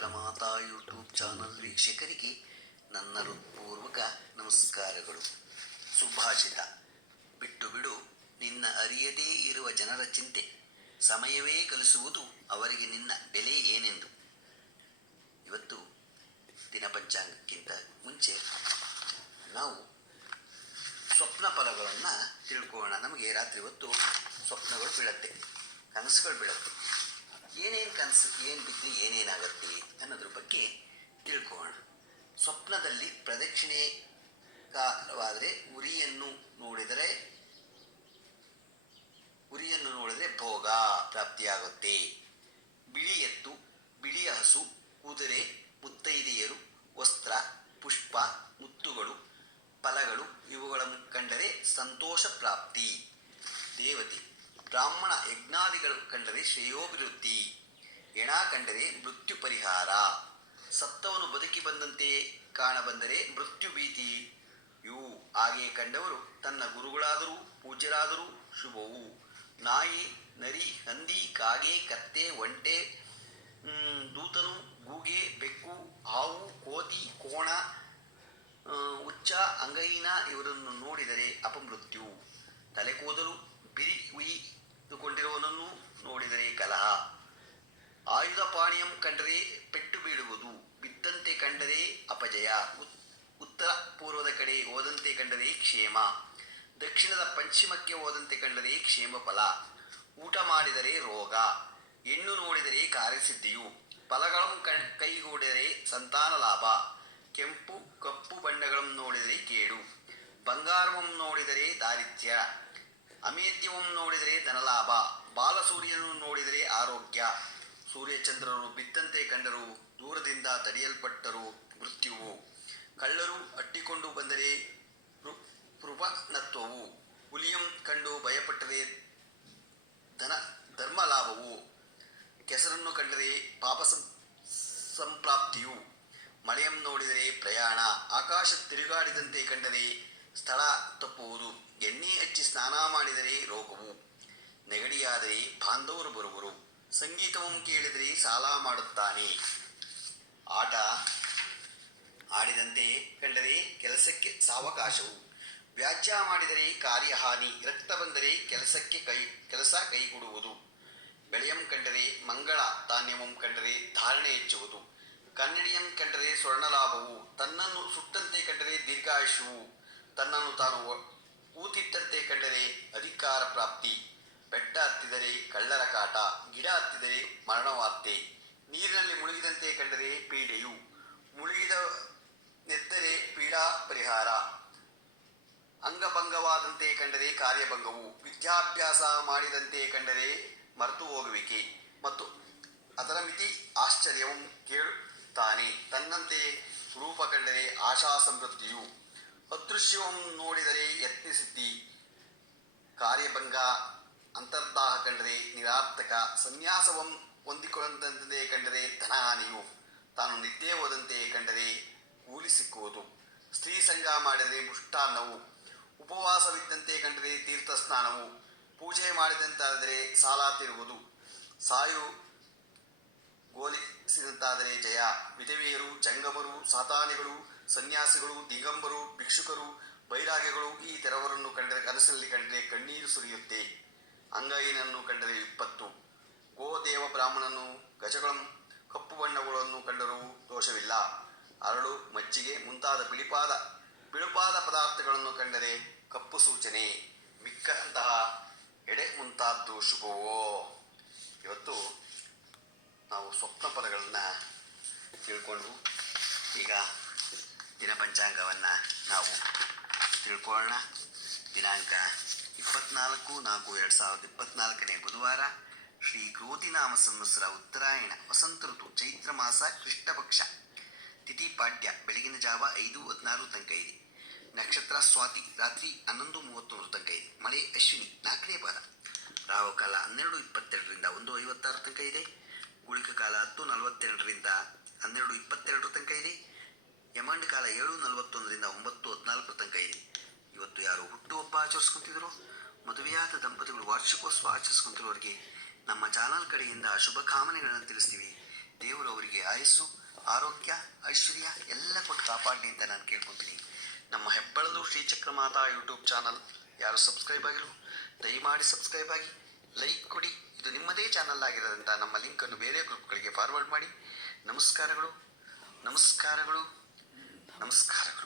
Chakramata YouTube channel ವೀಕ್ಷಕರಿಗೆ ನನ್ನ ಹೃತ್ಪೂರ್ವಕ ನಮಸ್ಕಾರಗಳು. ಸುಭಾಷಿತ: ಬಿಟ್ಟು ಬಿಡು ನಿನ್ನ ಅರಿಯದೇ ಇರುವ ಜನರ ಚಿಂತೆ, ಸಮಯವೇ ಕಲಿಸುವುದು ಅವರಿಗೆ ನಿನ್ನ ಬೆಲೆ ಏನೆಂದು. ಇವತ್ತು ದಿನಪಂಚಾಂಗಕ್ಕಿಂತ ಮುಂಚೆ ನಾವು ಸ್ವಪ್ನ ಫಲಗಳನ್ನು ತಿಳ್ಕೊಳ್ಳೋಣ. ನಮಗೆ ರಾತ್ರಿ ಹೊತ್ತು ಸ್ವಪ್ನಗಳು ಬೀಳತ್ತೆ, ಕನಸುಗಳು ಬೀಳತ್ತೆ. ಏನೇನು ಕನಸು, ಏನು ಬಿದ್ದು ಏನೇನಾಗತ್ತೆ ಅನ್ನೋದ್ರ ಬಗ್ಗೆ ತಿಳ್ಕೊಳ್ಳೋಣ. ಸ್ವಪ್ನದಲ್ಲಿ ಪ್ರದಕ್ಷಿಣೆಕಾರವಾದರೆ ಉರಿಯನ್ನು ನೋಡಿದರೆ ಭೋಗ ಪ್ರಾಪ್ತಿಯಾಗುತ್ತೆ. ಬಿಳಿ ಎತ್ತು, ಬಿಳಿಯ ಹಸು, ಕುದುರೆ, ಮುತ್ತೈದೆಯರು, ವಸ್ತ್ರ, ಪುಷ್ಪ, ಮುತ್ತುಗಳು, ಫಲಗಳು ಇವುಗಳನ್ನು ಕಂಡರೆ ಸಂತೋಷ ಪ್ರಾಪ್ತಿ. ದೇವತೆ, ಬ್ರಾಹ್ಮಣ, ಯಜ್ಞಾದಿಗಳು ಕಂಡರೆ ಶ್ರೇಯೋಭಿವೃದ್ಧಿ. ಹೆಣ ಕಂಡರೆ ಮೃತ್ಯು ಪರಿಹಾರ. ಸತ್ತವನು ಬದುಕಿ ಬಂದಂತೆ ಕಾಣಬಂದರೆ ಮೃತ್ಯು ಭೀತಿ. ಇವು ಹಾಗೆ ಕಂಡವರು ತನ್ನ ಗುರುಗಳಾದರೂ ಪೂಜ್ಯರಾದರೂ ಶುಭವು. ನಾಯಿ, ನರಿ, ಹಂದಿ, ಕಾಗೆ, ಕತ್ತೆ, ಒಂಟೆ, ದೂತನು, ಗೂಗೆ, ಬೆಕ್ಕು, ಹಾವು, ಕೋತಿ, ಕೋಣ, ಹುಚ್ಚ, ಅಂಗಹೀನ ಇವರನ್ನು ನೋಡಿದರೆ ಅಪಮೃತ್ಯು. ತಲೆಕೂದಲು ಬಿರಿ ಉಯಿದುಕೊಂಡಿರುವವನನ್ನು ನೋಡಿದರೆ ಕಲಹ. ಆಯುಧ ಪಾಣಿಯಂ ಕಂಡರೆ ಪೆಟ್ಟು ಬೀಳುವುದು. ಬಿದ್ದಂತೆ ಕಂಡರೆ ಅಪಜಯ. ಉತ್ತರ ಪೂರ್ವದ ಕಡೆ ಹೋದಂತೆ ಕಂಡರೆ ಕ್ಷೇಮ. ದಕ್ಷಿಣದ ಪಶ್ಚಿಮಕ್ಕೆ ಹೋದಂತೆ ಕಂಡರೆ ಕ್ಷೇಮ ಫಲ. ಊಟ ಮಾಡಿದರೆ ರೋಗ. ಹೆಣ್ಣು ನೋಡಿದರೆ ಕಾರ್ಯಸಿದ್ಧಿಯು. ಫಲಗಳನ್ನು ಕೈಗೂಡಿದರೆ ಸಂತಾನ ಲಾಭ. ಕೆಂಪು, ಕಪ್ಪು ಬಣ್ಣಗಳನ್ನು ನೋಡಿದರೆ ಕೇಡು. ಬಂಗಾರವನ್ನು ನೋಡಿದರೆ ದಾರಿದ್ರ್ಯ. ಅಮೇಧ್ಯವನ್ನು ನೋಡಿದರೆ ಧನಲಾಭ. ಬಾಲಸೂರ್ಯನನ್ನು ನೋಡಿದರೆ ಆರೋಗ್ಯ. ಸೂರ್ಯಚಂದ್ರರು ಬಿದ್ದಂತೆ ಕಂಡರೂ ದೂರದಿಂದ ತಡೆಯಲ್ಪಟ್ಟರೂ ಮೃತ್ಯುವು. ಕಳ್ಳರು ಅಟ್ಟಿಕೊಂಡು ಬಂದರೆ ಪೃಪನತ್ವವು. ಹುಲಿಯಂ ಕಂಡು ಭಯಪಟ್ಟರೆ ಧರ್ಮ ಲಾಭವು. ಕೆಸರನ್ನು ಕಂಡರೆ ಪಾಪ ಸಂಪ್ರಾಪ್ತಿಯು. ಮಳೆಯಂ ನೋಡಿದರೆ ಪ್ರಯಾಣ. ಆಕಾಶ ತಿರುಗಾಡಿದಂತೆ ಕಂಡರೆ ಸ್ಥಳ ತಪ್ಪುವುದು. ಎಣ್ಣೆ ಹಚ್ಚಿ ಸ್ನಾನ ಮಾಡಿದರೆ ರೋಗವು. ನೆಗಡಿಯಾದರೆ ಬಾಂಧವರು ಬರುವರು. ಸಂಗೀತವನ್ನು ಕೇಳಿದರೆ ಸಾಲ ಮಾಡುತ್ತಾನೆ. ಆಟ ಆಡಿದಂತೆ ಕಂಡರೆ ಕೆಲಸಕ್ಕೆ ಸಾವಕಾಶವು. ವ್ಯಾಜ್ಯ ಮಾಡಿದರೆ ಕಾರ್ಯಹಾನಿ. ರಕ್ತ ಬಂದರೆ ಕೆಲಸ ಕೈಗೂಡುವುದು. ಬೆಳೆಯಂ ಕಂಡರೆ ಮಂಗಳ. ಧಾನ್ಯವಂ ಕಂಡರೆ ಧಾರಣೆ ಹೆಚ್ಚುವುದು. ಕನ್ನಡಿಯಂ ಕಂಡರೆ ಸ್ವರ್ಣ ಲಾಭವು. ತನ್ನನ್ನು ಸುಟ್ಟಂತೆ ಕಂಡರೆ ದೀರ್ಘಾಯುಷ್ಯವು. ತನ್ನನ್ನು ತಾನು ಊತಿಟ್ಟಂತೆ ಕಂಡರೆ ಅಧಿಕಾರ ಪ್ರಾಪ್ತಿ. ಬೆಟ್ಟ ಹತ್ತಿದರೆ ಕಳ್ಳರ ಕಾಟ. ಗಿಡ ಹತ್ತಿದರೆ ಮರಣವಾರ್ತೆ. ನೀರಿನಲ್ಲಿ ಮುಳುಗಿದಂತೆ ಕಂಡರೆ ಪೀಡೆಯು. ಮುಳುಗಿದ ನೆತ್ತರೆ ಪೀಡಾ ಪರಿಹಾರ. ಅಂಗಭಂಗವಾದಂತೆ ಕಂಡರೆ ಕಾರ್ಯಭಂಗವು. ವಿದ್ಯಾಭ್ಯಾಸ ಮಾಡಿದಂತೆ ಕಂಡರೆ ಮರೆತು ಹೋಗುವಿಕೆ ಮತ್ತು ಅದರ ಮಿತಿ ಆಶ್ಚರ್ಯವು ಕೇಳುತ್ತಾನೆ. ತನ್ನಂತೆ ರೂಪ ಕಂಡರೆ ಆಶಾ ಸಮೃದ್ಧಿಯು. ಅದೃಶ್ಯವನ್ನು ನೋಡಿದರೆ ಯತ್ನಸಿದ್ಧಿ. ಕಾರ್ಯಭಂಗ. ಅಂತರ್ದಾಹ ಕಂಡರೆ ನಿರಾರ್ಥಕ. ಸನ್ಯಾಸವಂ ಹೊಂದಿಕೊಂಡಂತೆ ಕಂಡರೆ ಧನಹಾನಿಯು. ತಾನು ನಿದ್ದೆ ಹೋದಂತೆ ಕಂಡರೆ ಕೂಲಿ ಸಿಕ್ಕುವುದು. ಸ್ತ್ರೀ ಸಂಗ ಮಾಡಿದರೆ ಮೃಷ್ಟಾನ್ನವು. ಉಪವಾಸವಿದ್ದಂತೆ ಕಂಡರೆ ತೀರ್ಥ ಸ್ನಾನವು. ಪೂಜೆ ಮಾಡಿದಂತಾದರೆ ಸಾಲ ತೀರುವುದು. ಸಾಯು ಗೋಲಿಸಿದಂತಾದರೆ ಜಯ. ವಿಧವೆಯರು, ಜಂಗಮರು, ಸಾತಾನಿಗಳು, ಸನ್ಯಾಸಿಗಳು, ದಿಗಂಬರು, ಭಿಕ್ಷುಕರು, ಬೈರಾಗಿಗಳು ಈ ತೆರವರನ್ನು ಕಂಡರೆ ಕನಸಿನಲ್ಲಿ ಕಂಡರೆ ಕಣ್ಣೀರು ಸುರಿಯುತ್ತೆ. ಅಂಗಹೀನನ್ನು ಕಂಡರೆ ವಿಪತ್ತು. ಗೋದೇವ ಬ್ರಾಹ್ಮಣನು, ಗಜಗಳನ್ನು, ಕಪ್ಪು ಬಣ್ಣಗಳನ್ನು ಕಂಡರೂ ದೋಷವಿಲ್ಲ. ಅರಳು, ಮಜ್ಜಿಗೆ ಮುಂತಾದ ಬಿಳುಪಾದ ಪದಾರ್ಥಗಳನ್ನು ಕಂಡರೆ ಕಪ್ಪು ಸೂಚನೆ. ಮಿಕ್ಕಂತಹ ಎಡೆ ಮುಂತಾದ್ದು ಶುಭವೋ. ಇವತ್ತು ನಾವು ಸ್ವಪ್ನ ಫಲಗಳನ್ನು ತಿಳ್ಕೊಂಡು ಈಗ ದಿನಪಂಚಾಂಗವನ್ನು ನಾವು ತಿಳ್ಕೊಳ್ಳೋಣ. ದಿನಾಂಕ 24/4/2024 ಬುಧವಾರ. ಶ್ರೀ ಕ್ರೋಧಿನಾಮ ಸಂವತ್ಸರ ಉತ್ತರಾಯಣ ವಸಂತ ಋತು ಚೈತ್ರ ಮಾಸ ಕೃಷ್ಣಪಕ್ಷ. ತಿಥಿ ಪಾಡ್ಯ ಬೆಳಗಿನ ಜಾವ 5:16 ತನಕ ಇದೆ. ನಕ್ಷತ್ರ ಸ್ವಾತಿ ರಾತ್ರಿ 11:33 ತನಕ ಇದೆ. ಮಳೆ ಅಶ್ವಿನಿ 4ನೇ ಪಾದ. ರಾಹುಕಾಲ 12:22ರಿಂದ 1:56 ತನಕ ಇದೆ. ಗುಳಿಕ ಕಾಲ 10:42ರಿಂದ 12:22 ತನಕ ಇದೆ. ಯಮಂಡ ಕಾಲ 7:41ರಿಂದ 9:14 ತನಕ ಇದೆ. ಇವತ್ತು ಯಾರು ಹುಟ್ಟುಹಬ್ಬ ಆಚರಿಸ್ಕೊಂತಿದ್ರು, ಮದುವೆಯಾದ ದಂಪತಿಗಳು ವಾರ್ಷಿಕೋತ್ಸವ ಆಚರಿಸ್ಕೊಂತಿರೋರಿಗೆ ನಮ್ಮ ಚಾನಲ್ ಕಡೆಯಿಂದ ಶುಭ ಕಾಮನೆಗಳನ್ನು ತಿಳಿಸ್ತೀವಿ. ದೇವರು ಅವರಿಗೆ ಆಯುಸ್ಸು, ಆರೋಗ್ಯ, ಐಶ್ವರ್ಯ ಎಲ್ಲ ಕೊಟ್ಟು ಕಾಪಾಡಲಿ ಅಂತ ನಾನು ಕೇಳ್ಕೊತೀನಿ. ನಮ್ಮ ಹೆಬ್ಬಳಲು ಶ್ರೀಚಕ್ರ ಮಾತಾ ಯೂಟ್ಯೂಬ್ ಚಾನಲ್ ಯಾರು ಸಬ್ಸ್ಕ್ರೈಬ್ ಆಗಿಲ್ಲ ದಯಮಾಡಿ ಸಬ್ಸ್ಕ್ರೈಬ್ ಆಗಿ, ಲೈಕ್ ಕೊಡಿ. ಇದು ನಿಮ್ಮದೇ ಚಾನಲ್ ಆಗಿರೋದ್ರಿಂದ ನಮ್ಮ ಲಿಂಕನ್ನು ಬೇರೆ ಗ್ರೂಪ್ಗಳಿಗೆ ಫಾರ್ವರ್ಡ್ ಮಾಡಿ. ನಮಸ್ಕಾರಗಳು, ನಮಸ್ಕಾರಗಳು, ನಮಸ್ಕಾರಗಳು.